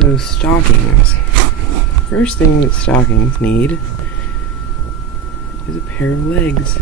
So stockings. First thing that stockings need is a pair of legs.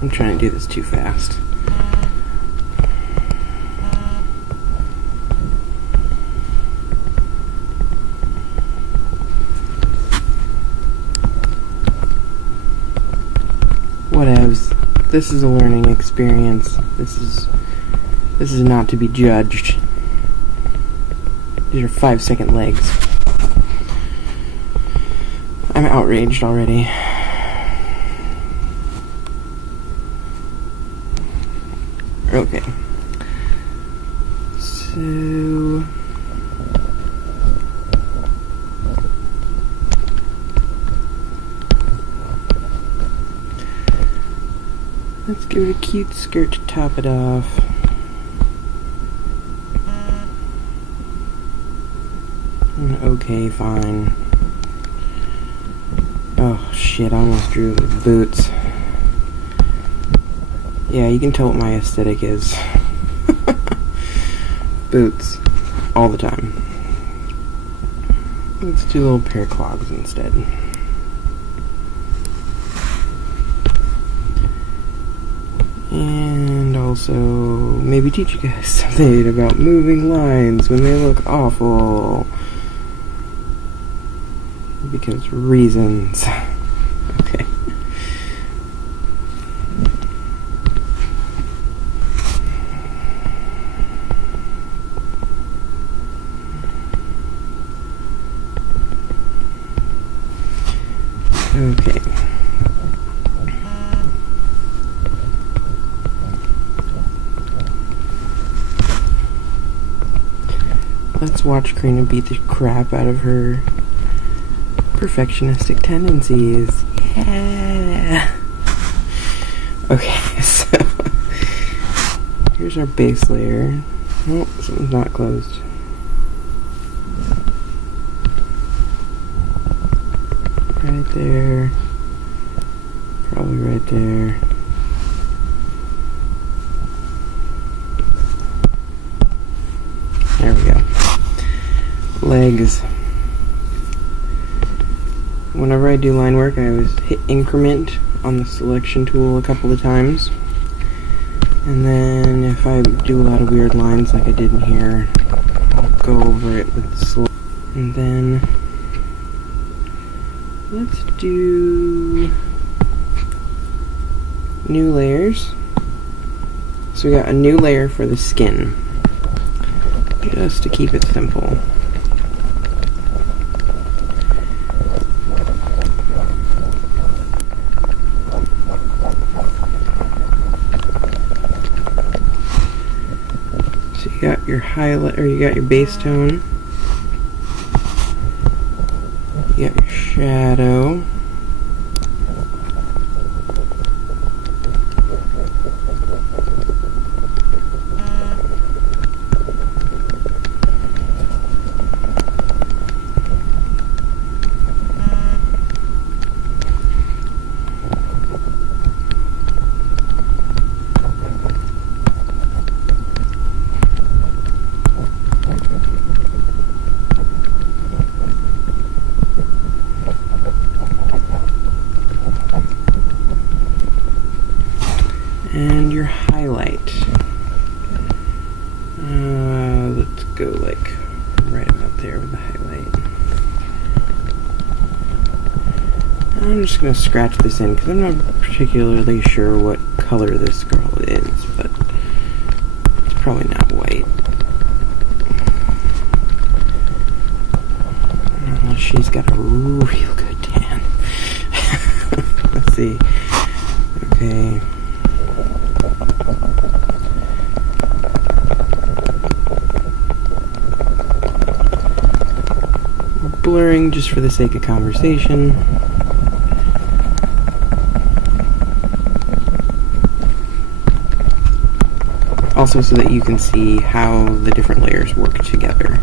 I'm trying to do this too fast. Whatevs. This is a learning experience. This is not to be judged. These are 5-second legs. I'm outraged already. Okay, so let's give it a cute skirt to top it off. Okay, fine. Oh shit, I almost drew the boots. Yeah, you can tell what my aesthetic is. Boots. All the time. Let's do a little pair of clogs instead. And also, maybe teach you guys something about moving lines when they look awful. Because reasons. Okay. Okay. Let's watch Karina beat the crap out of her perfectionistic tendencies. Yeah. Okay, so here's our base layer. Oh, something's not closed. Right there. Probably right there. There we go. Legs. Whenever I do line work, I always hit increment on the selection tool a couple of times. And then if I do a lot of weird lines like I did in here, I'll go over it with the select. And then let's do new layers. So we got a new layer for the skin, just to keep it simple. So you got your highlight, or you got your base tone. You got your shadow. And your highlight. Let's go like right about there with the highlight. I'm just going to scratch this in because I'm not particularly sure what color this girl is, but it's probably not white. Unless she's got a real good tan. Let's see. Okay. blurring just for the sake of conversation. Also so that you can see how the different layers work together,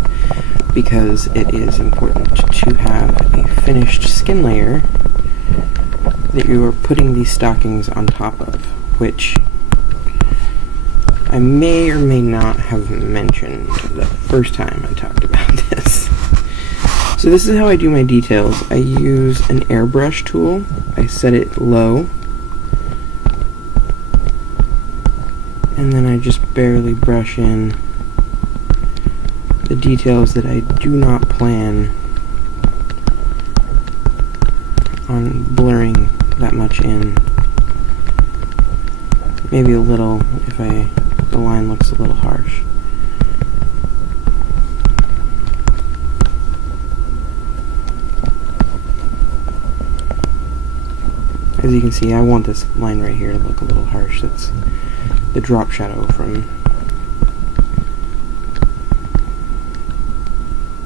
because it is important to have a finished skin layer that you are putting these stockings on top of, which I may or may not have mentioned the first time I talked about this. So this is how I do my details. I use an airbrush tool. I set it low, and then I just barely brush in the details that I do not plan on blurring that much in. Maybe a little if the line looks a little harsh. As you can see, I want this line right here to look a little harsh. That's the drop shadow from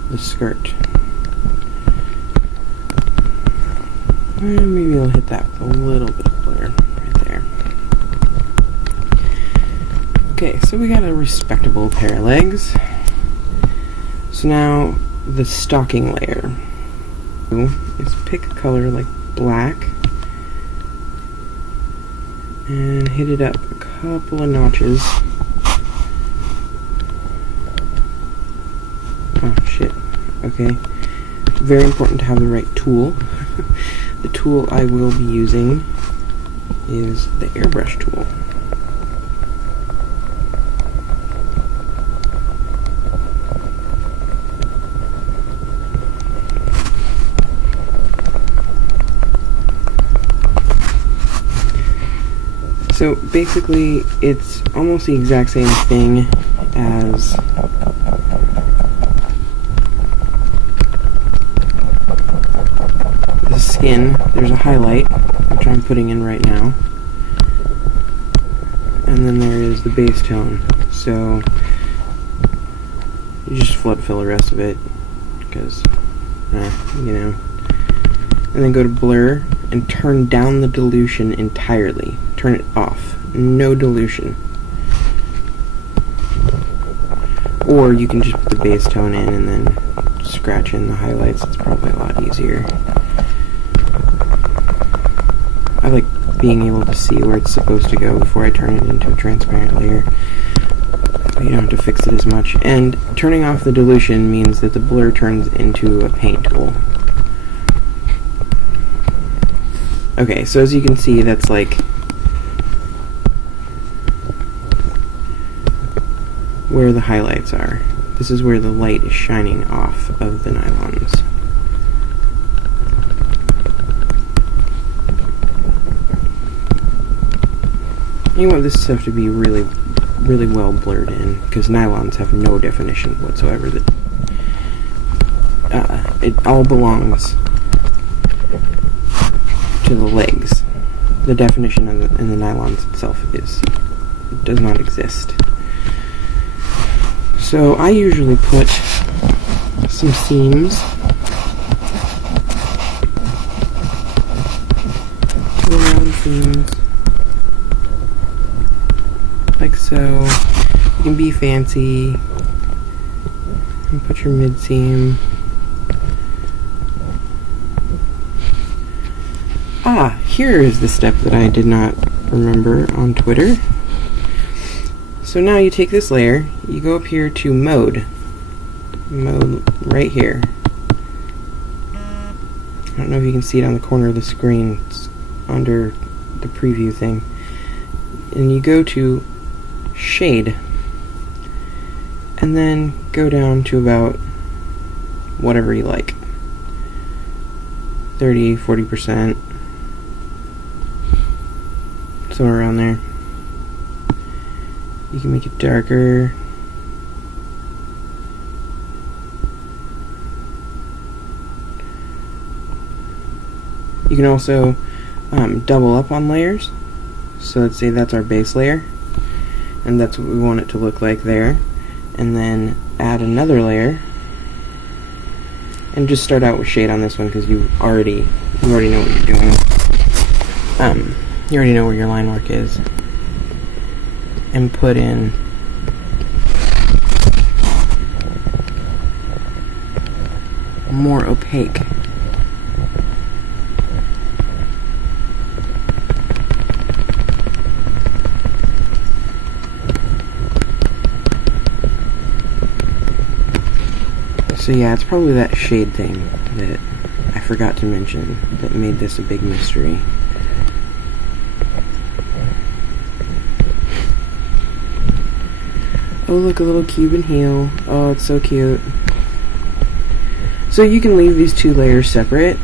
the skirt. And maybe I'll hit that with a little bit of glare right there. Okay, so we got a respectable pair of legs. So now the stocking layer is pick a color like black and hit it up a couple of notches. Oh shit. Okay. Very important to have the right tool. The tool I will be using is the airbrush tool. So basically, it's almost the exact same thing as the skin. There's a highlight, which I'm putting in right now, and then there is the base tone. So you just flood fill the rest of it, because, you know. And then go to blur and turn down the dilution entirely. Turn it off. No dilution. Or you can just put the base tone in and then scratch in the highlights. It's probably a lot easier. I like being able to see where it's supposed to go before I turn it into a transparent layer. You don't have to fix it as much. And turning off the dilution means that the blur turns into a paint tool. Okay, so as you can see, that's like where the highlights are. This is where the light is shining off of the nylons. You want this stuff to be really, really well blurred in, because nylons have no definition whatsoever. That it all belongs to the legs. The definition in the nylons itself does not exist. So I usually put some seams around seams like so. You can be fancy and put your mid seam. Here is the step that I did not remember on Twitter. So now you take this layer, you go up here to mode right here. I don't know if you can see it on the corner of the screen. It's under the preview thing. And you go to shade, and then go down to about whatever you like. 30, 40%. Somewhere around there. You can make it darker. You can also double up on layers. So let's say that's our base layer, and that's what we want it to look like there. And then add another layer And just start out with shade on this one because you already know what you're doing. You already know where your line work is. And put in more opaque. So yeah, it's probably that shade thing that I forgot to mention that made this a big mystery. Oh, look, a little Cuban heel. Oh, it's so cute. So you can leave these two layers separate,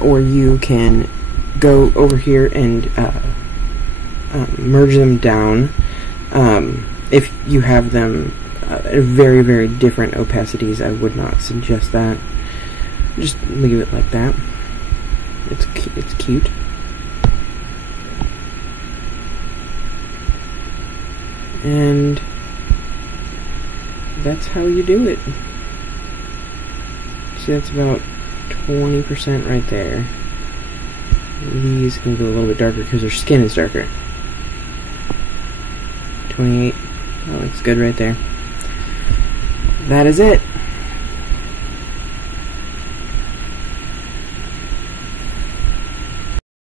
or you can go over here and merge them down. If you have them at very, very different opacities, I would not suggest that. Just leave it like that. It's cute. And that's how you do it. See, that's about 20% right there. These can go a little bit darker because their skin is darker. 28. That looks good right there. That is it.